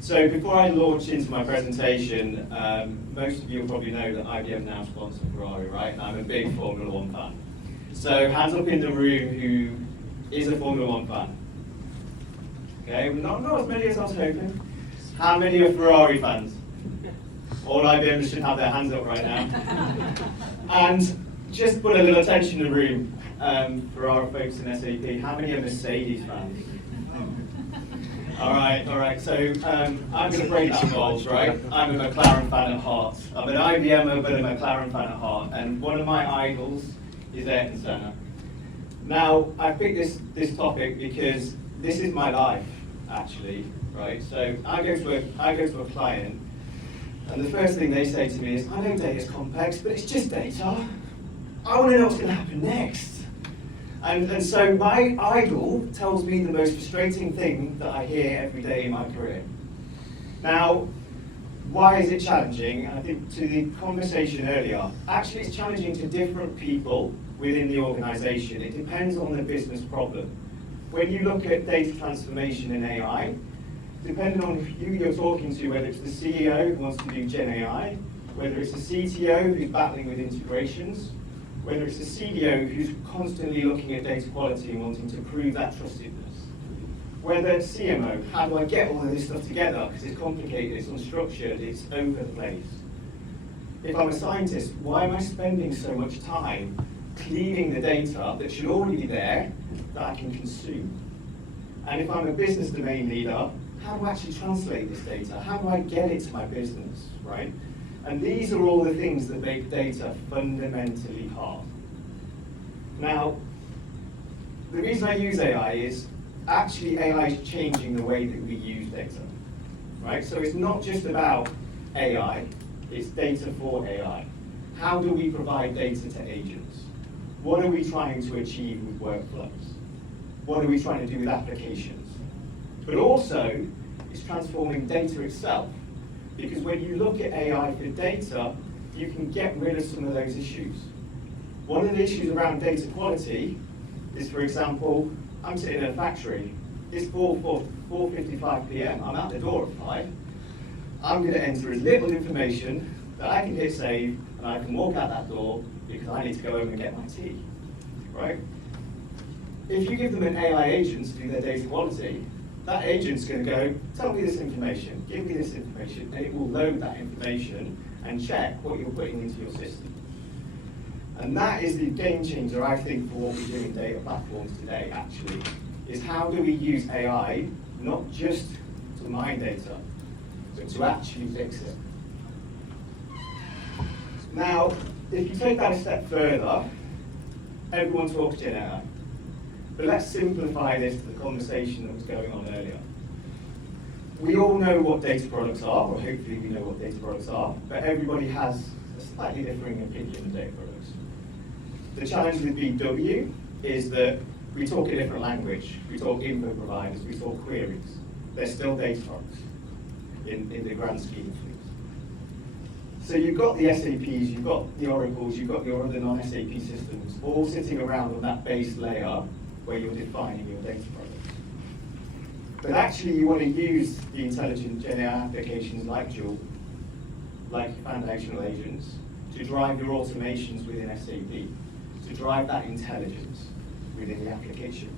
So before I launch into my presentation, most of you will probably know that IBM now sponsors Ferrari, right? And I'm a big Formula One fan. So hands up in the room who is a Formula One fan. Okay, not as many as I was hoping. How many are Ferrari fans? All IBMers should have their hands up right now. And just put a little attention in the room for our folks in SAP. How many are Mercedes fans? All right. So I'm going to break that mold, right? I'm a McLaren fan at heart. I'm an IBMer, but a McLaren fan at heart. And one of my idols is Ayrton Senna. Now, I picked this topic because this is my life, actually, right? So I go to a client, and the first thing they say to me is, I know data is complex, but it's just data. I want to know what's going to happen next. And so my idol tells me the most frustrating thing that I hear every day in my career. Now, why is it challenging? I think to the conversation earlier, actually it's challenging to different people within the organization. It depends on the business problem. When you look at data transformation in AI, depending on who you're talking to, whether it's the CEO who wants to do Gen AI, whether it's the CTO who's battling with integrations, whether it's a CDO who's constantly looking at data quality and wanting to prove that trustedness, whether it's CMO, how do I get all of this stuff together, because it's complicated, it's unstructured, it's over the place. If I'm a scientist, why am I spending so much time cleaning the data that should already be there that I can consume? And if I'm a business domain leader, how do I actually translate this data? How do I get it to my business, right? And these are all the things that make data fundamentally hard. Now, the reason I use AI is actually AI is changing the way that we use data, right? So it's not just about AI, it's data for AI. How do we provide data to agents? What are we trying to achieve with workflows? What are we trying to do with applications? But also, it's transforming data itself. Because when you look at AI for data, you can get rid of some of those issues. One of the issues around data quality is, for example, I'm sitting in a factory. It's 4:55 p.m. I'm out the door at 5. I'm going to enter as little information that I can hit save, and I can walk out that door because I need to go home and get my tea, right? If you give them an AI agent to do their data quality, that agent's going to go, tell me this information, give me this information, and it will load that information and check what you're putting into your system. And that is the game changer, I think, for what we do in data platforms today, actually, is how do we use AI, not just to mine data, but to actually fix it. Now, if you take that a step further, everyone talks Gen AI. But let's simplify this to the conversation that was going on earlier. We all know what data products are, or hopefully we know what data products are, but everybody has a slightly differing opinion of data products. The challenge with BW is that we talk a different language. We talk info providers, we talk queries. They're still data products in the grand scheme of things. So you've got the SAPs, you've got the Oracles, you've got your other non-SAP systems, all sitting around on that base layer where you're defining your data products. But actually you want to use the intelligent Gen AI applications like Joule, like foundational agents, to drive your automations within SAP, to drive that intelligence within the application.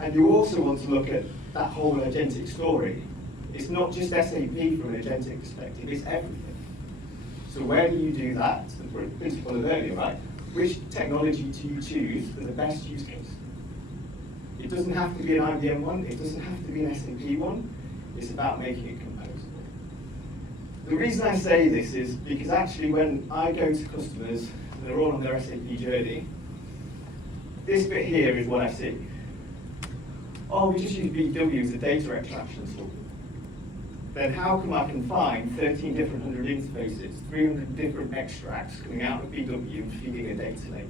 And you also want to look at that whole agentic story. It's not just SAP from an agentic perspective, it's everything. So where do you do that? The principle of earlier, right? Which technology do you choose for the best use case? It doesn't have to be an IBM one, it doesn't have to be an SAP one, it's about making it composable. The reason I say this is because actually when I go to customers, and they're all on their SAP journey, this bit here is what I see. Oh, we just use BW as a data extraction tool. Then how come I can find 13 different hundred interfaces, 300 different extracts coming out of BW and feeding a data lake?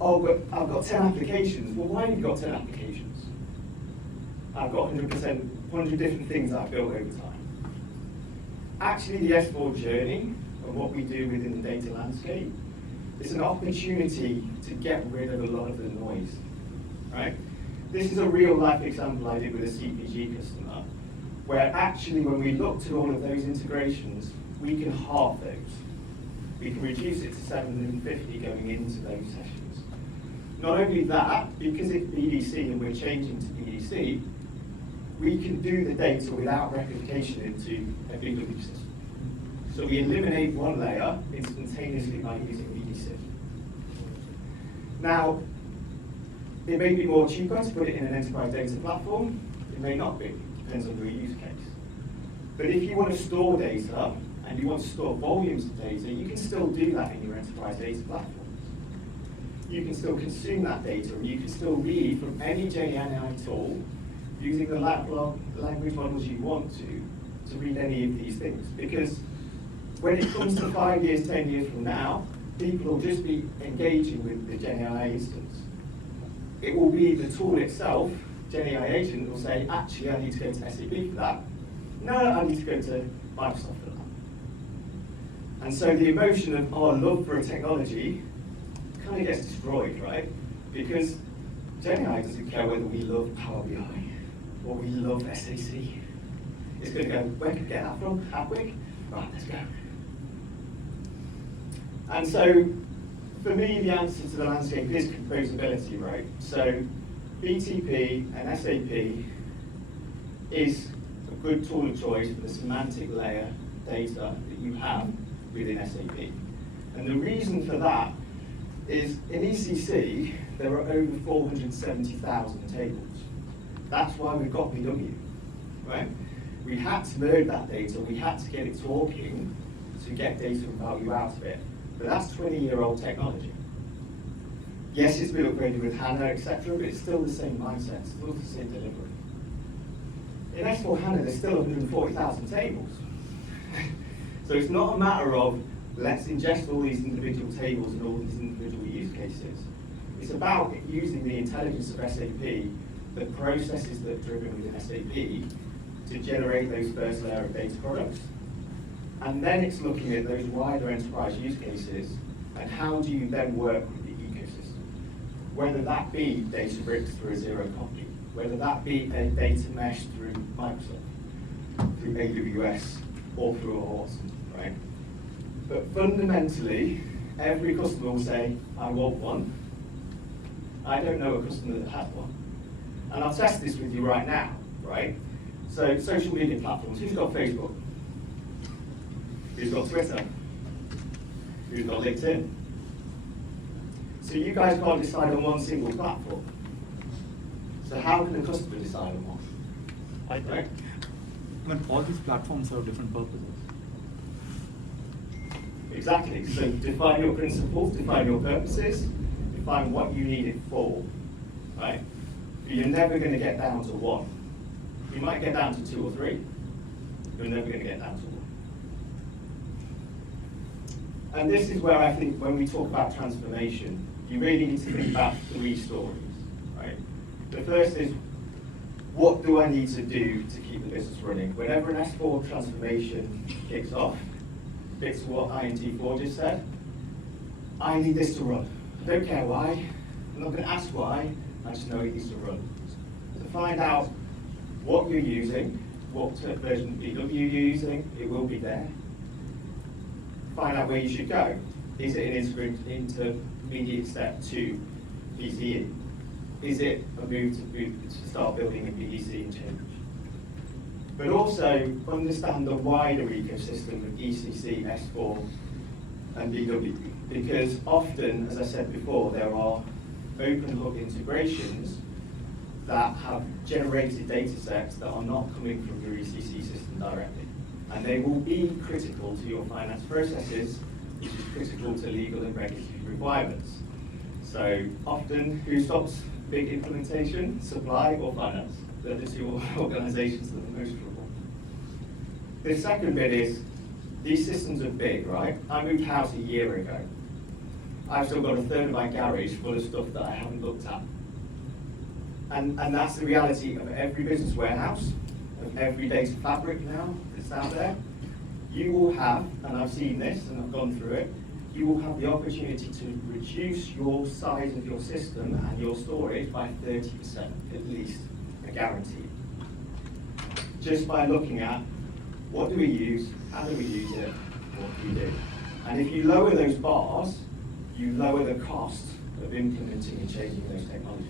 Oh, but I've got 10 applications. Well, why have you got 10 applications? I've got 100 different things that I've built over time. Actually, the S4 journey and what we do within the data landscape is an opportunity to get rid of a lot of the noise, right? this is a real life example I did with a CPG customer, where actually when we looked at all of those integrations, we can halve those. We can reduce it to 750 going into those sessions. Not only that, because it's BDC and we're changing to BDC, we can do the data without replication into a BW system. So we eliminate one layer instantaneously by using BDC. Now, it may be more cheaper to put it in an enterprise data platform. It may not be, depends on your use case. But if you want to store data and you want to store volumes of data, you can still do that in your enterprise data platforms. You can still consume that data, and you can still read from any GenAI tool using the language models you want to read any of these things. Because when it comes to 5 years, 10 years from now, people will just be engaging with the GenAI instance. It will be the tool itself, GenAI agent, will say, actually, I need to go to SAP for that. No, I need to go to Microsoft for that. And so the emotion of our love for a technology kind of gets destroyed, right? Because GenAI doesn't care whether we love Power BI or we love SAC. It's going to go, where can we get that from? How quick? Right, let's go. And so, for me, the answer to the landscape is composability, right? So, BTP and SAP is a good tool of choice for the semantic layer data that you have within SAP. And the reason for that is in ECC, there are over 470,000 tables. That's why we've got BW, right? We had to load that data, we had to get it talking to get data and value out of it. But that's 20-year-old technology. Yes, it's been upgraded with HANA, etc., but it's still the same mindset, still the same delivery. In S4HANA, there's still 140,000 tables. So it's not a matter of, let's ingest all these individual tables and all these individual use cases. It's about using the intelligence of SAP, the processes that are driven within SAP, to generate those first layer of data products. And then it's looking at those wider enterprise use cases, and how do you then work with the ecosystem? Whether that be Databricks through a zero copy, whether that be a data mesh through Microsoft, through AWS, or through a Watson, right? But fundamentally, every customer will say, I want one. I don't know a customer that has one. And I'll test this with you right now, right? So social media platforms, who's got Facebook? Who's got Twitter? Who's got LinkedIn? So you guys can't decide on one single platform. So how can a customer decide on one? Right? When all these platforms have different purposes. Exactly. So define your principles, define your purposes, define what you need it for. Right? But you're never going to get down to one. You might get down to 2 or 3. You're never going to get down to one. And this is where I think when we talk about transformation, you really need to think about 3 stories, right? The first is, what do I need to do to keep the business running? Whenever an S4 transformation kicks off, fits what INT4 just said, I need this to run. I don't care why, I'm not going to ask why, I just know it needs to run. So find out what you're using, what version of BW you're using, it will be there. Find out where you should go. Is it an intermediate step to PCE? Is it a move to start building a BDC and change? But also understand the wider ecosystem of ECC, S4, and BW. Because often, as I said before, there are open hook integrations that have generated data sets that are not coming from your ECC system directly. And they will be critical to your finance processes, which is critical to legal and regulatory requirements. So often, who stops big implementation? Supply or finance? They're the 2 organizations that are most trouble. The second bit is, these systems are big, right? I moved house a year ago. I've still got a third of my garage full of stuff that I haven't looked at. And that's the reality of every business warehouse, of every data fabric now that's out there. You will have, and I've seen this and I've gone through it, you will have the opportunity to reduce your size of your system and your storage by 30% at least, I guarantee. Just by looking at what do we use, how do we use it, what do we do. And if you lower those bars, you lower the cost of implementing and changing those technologies.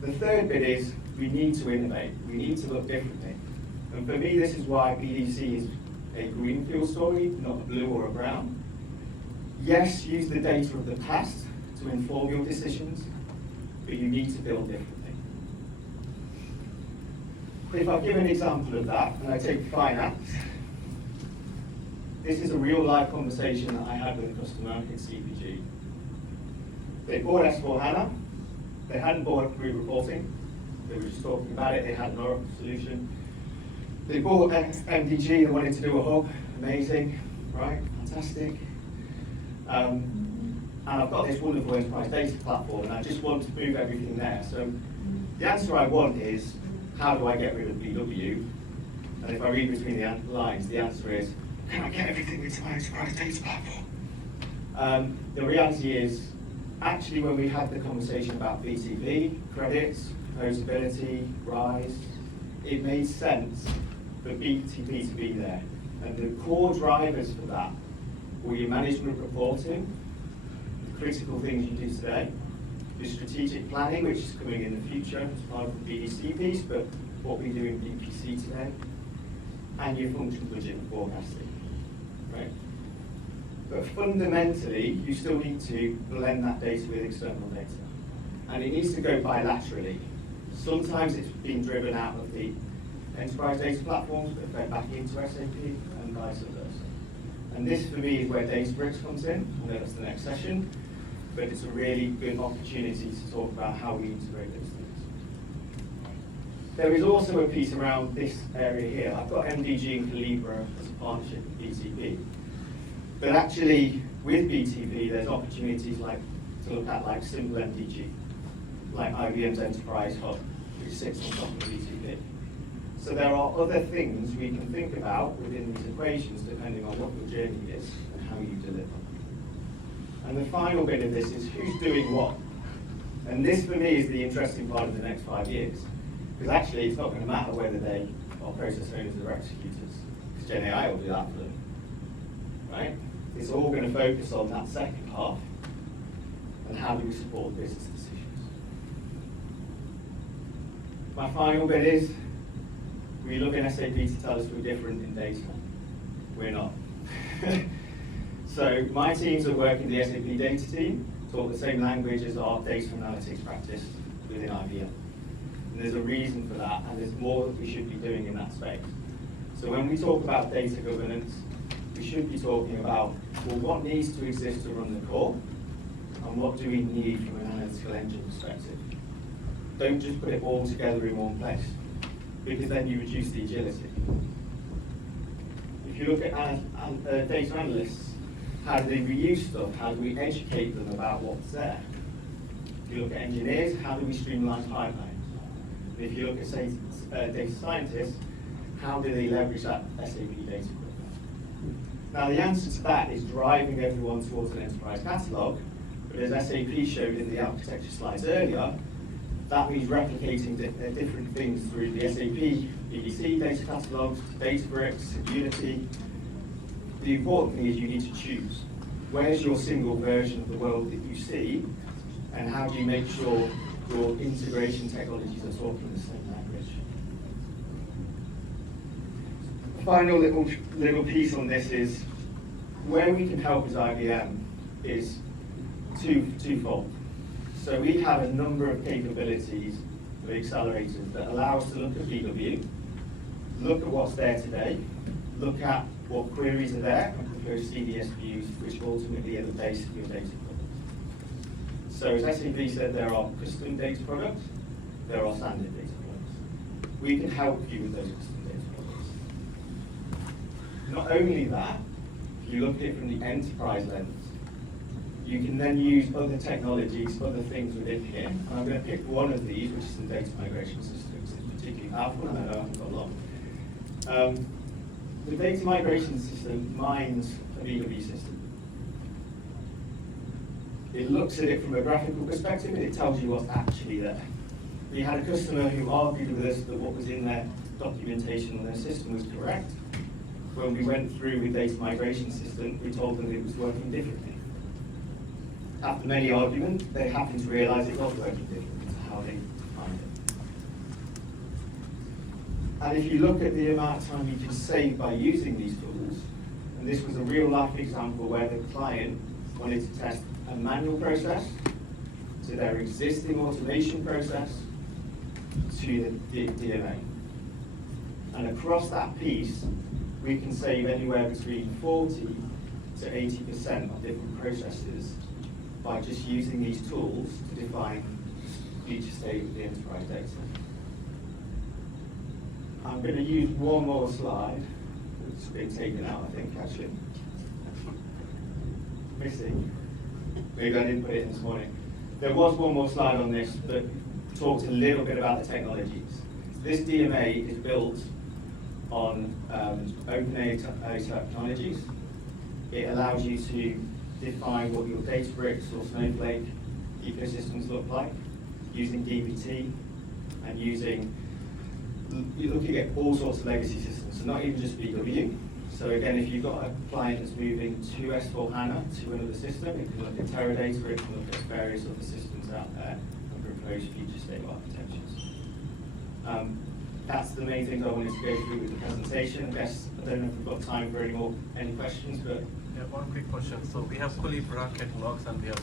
The third bit is we need to innovate. We need to look differently. And for me, this is why BDC is a greenfield story, not a blue or a brown. Yes, use the data of the past to inform your decisions, but you need to build differently. If I give an example of that, and I take finance, this is a real life conversation that I had with a customer in CPG. They bought S4HANA, they hadn't bought group reporting, they were just talking about it, they had an Oracle solution. They bought MDG, they wanted to do a hub, amazing, right, fantastic. And I've got this wonderful enterprise data platform and I just want to move everything there. So the answer I want is, how do I get rid of BW? And if I read between the lines, the answer is, can I get everything into my enterprise data platform? The reality is, actually when we had the conversation about BTP, credits, composability, RISE, it made sense for BTP to be there. And the core drivers for that were your management reporting, the critical things you do today, your strategic planning, which is coming in the future as part of the BDC piece, but what we do in BPC today, and your functional budget and forecasting, right? But fundamentally, you still need to blend that data with external data. And it needs to go bilaterally. Sometimes it's being driven out of the enterprise data platforms, but fed back into SAP and vice versa. And this, for me, is where Databricks comes in. I know that's the next session, but it's a really good opportunity to talk about how we integrate those things. There is also a piece around this area here. I've got MDG and Calibra as a partnership with BTP. But actually, with BTP, there's opportunities like to look at like simple MDG, like IBM's Enterprise Hub, which sits on top of BTP. So there are other things we can think about within these equations depending on what your journey is and how you deliver. And the final bit of this is who's doing what. And this for me is the interesting part of the next 5 years. Because actually it's not going to matter whether they are process owners or executors, because GenAI will do that for them. Right? It's all going to focus on that second half and how do we support business decisions. My final bit is, we look in SAP to tell us we're different in data. We're not. So my teams that work in the SAP data team talk the same language as our data analytics practice within IBM. And there's a reason for that, and there's more that we should be doing in that space. So when we talk about data governance, we should be talking about, well, what needs to exist to run the core, and what do we need from an analytical engine perspective. Don't just put it all together in one place, because then you reduce the agility. If you look at data analysts, how do they reuse stuff? How do we educate them about what's there? If you look at engineers, how do we streamline pipelines? If you look at, say, data scientists, how do they leverage that SAP data equipment? Now, the answer to that is driving everyone towards an enterprise catalog, but as SAP showed in the architecture slides earlier, that means replicating different things through the SAP BDC data catalogs, Databricks, Unity. The important thing is you need to choose. Where's your single version of the world that you see, and how do you make sure your integration technologies are talking the same language? The final little piece on this is where we can help as IBM is twofold. So we have a number of capabilities for accelerators that allow us to look at BW, look at what's there today, look at what queries are there, and propose CDS views, which ultimately are the base of your data products. So as SAP said, there are custom data products, there are standard data products. We can help you with those custom data products. Not only that, if you look at it from the enterprise lens, you can then use other technologies, other things within here. And I'm going to pick one of these, which is the data migration systems. It's particularly powerful, and I know I haven't got long. The data migration system mines a BW system. It looks at it from a graphical perspective and it tells you what's actually there. We had a customer who argued with us that what was in their documentation on their system was correct. When we went through with data migration system, we told them it was working differently. After many arguments, they happened to realise it was working differently to how they defined it. And if you look at the amount of time you can save by using these tools, and this was a real life example where the client wanted to test a manual process to their existing automation process to the DMA. And across that piece, we can save anywhere between 40 to 80% of different processes by just using these tools to define future state of the enterprise data. I'm going to use one more slide. It's been taken out, I think, actually. Missing. Maybe I didn't put it in this morning. There was one more slide on this that talked a little bit about the technologies. This DMA is built on OpenAI technologies. It allows you to define what your Databricks or Snowflake ecosystems look like using DBT and you're looking at all sorts of legacy systems, so not even just BW. So again, if you've got a client that's moving to S4HANA to another system, it can look at Teradata, it can look at various other systems out there and propose future state architectures. That's the main things I wanted to go through with the presentation. I guess I don't know if we've got time for any questions, but yeah, one quick question. So we have fully product catalogs and we have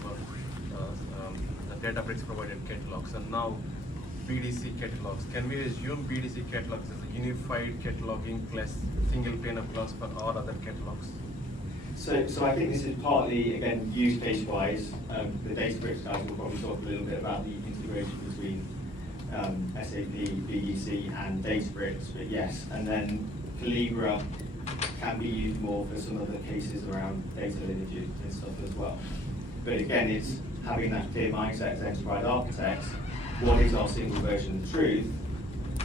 the Databricks provided catalogs, and now BDC catalogs. Can we assume BDC catalogs as a unified cataloging plus single pane of glass for all other catalogs? So I think this is partly, again, use case wise. The Databricks guys will probably talk a little bit about the integration between SAP, BDC and Databricks, but yes, and then Calibra can be used more for some other cases around data lineage and stuff as well. But again, it's having that clear mindset as enterprise architects. What is our single version of the truth?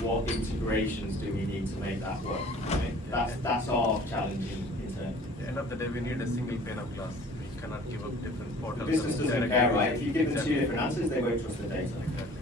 What integrations do we need to make that work? Right? That's our challenge in terms. At the end of the day, we need a single pane of glass. We cannot give up different portals. The business doesn't care, right? If you give them two different answers, they won't trust the data. Exactly.